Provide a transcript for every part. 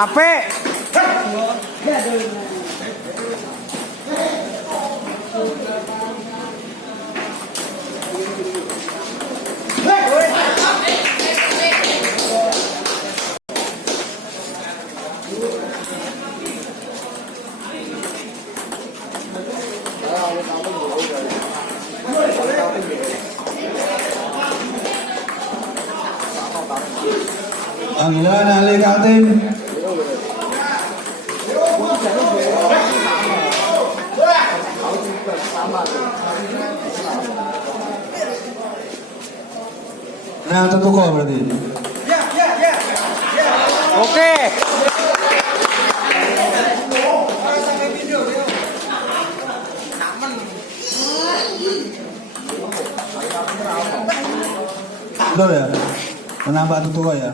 Apik. Panggilan ahli Kaltim. Nah, satu kok berarti. Oke. Betul ya? Menambah satu kok ya?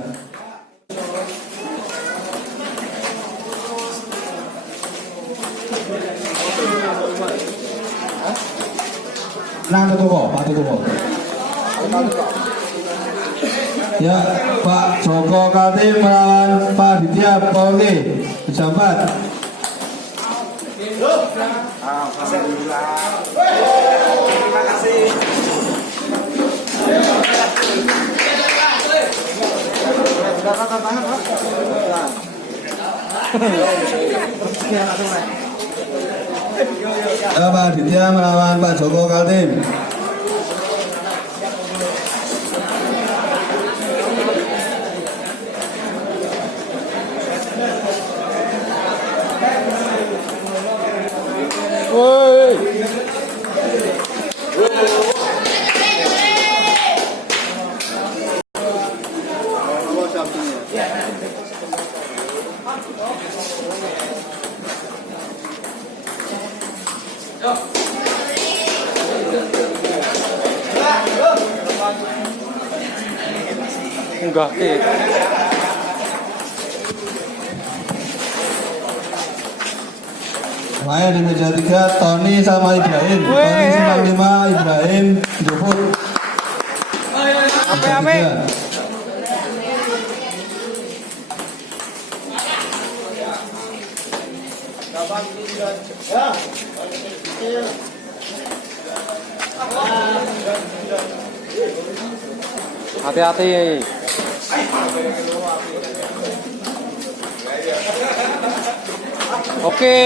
Nah, satu kok, Pak Tutuko. Ya, Pak Joko Kaltim melawan Pak Ditya Polri. Pejabat. Terima kasih. Ya, Pak Ditya melawan Pak Joko Kaltim. Woi. Enggak, Main di meja 3 Tony sama Ibrahim. Tony 95, Ibrahim Jofut. Ape. Hati-hati. Oke.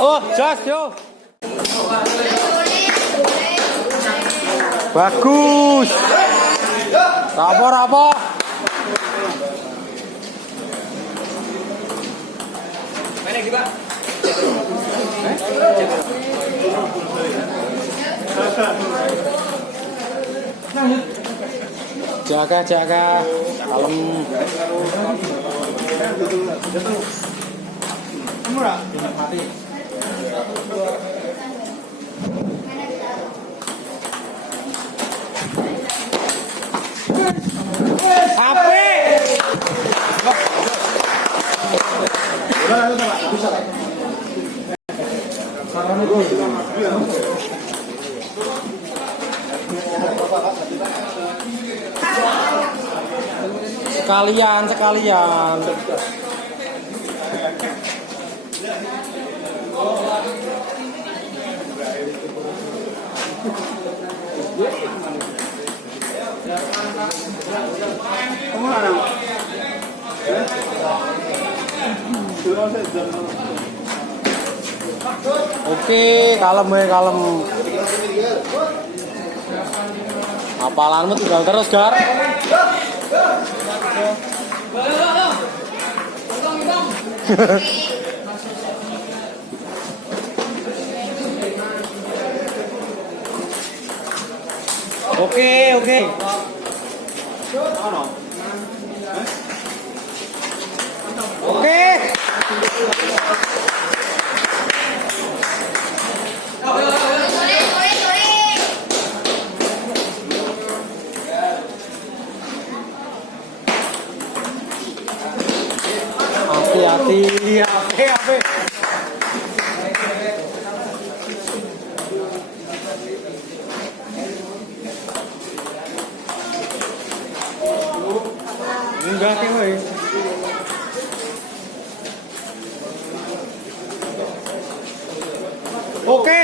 Oh, just yo. Bagus. Apa? Mana kita? Jaga. Kalem. Ape. Sekalian. Oke, kalem. Apalanmu tinggal terus, Gar. Oke. Hati-hati. Ape. Enggak ke wae. Oke.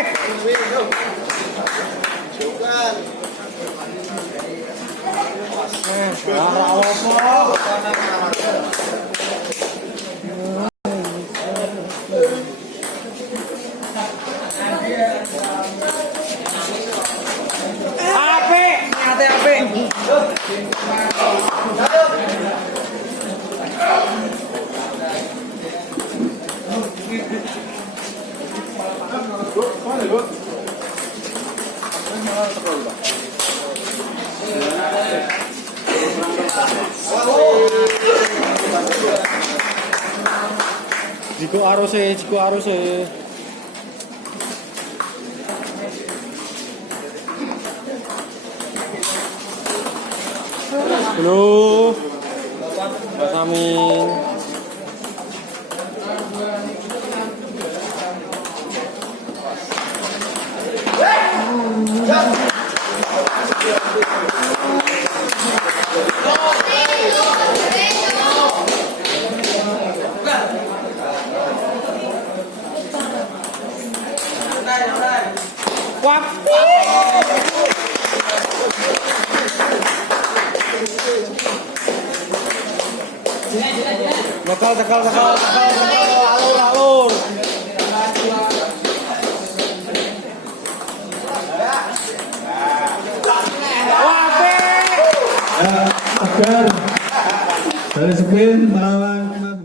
Apik, nyate apik. Jiko aruse. Halo. Mas Amin. Wah. Tekal. Alur. Agar dari sprint melawan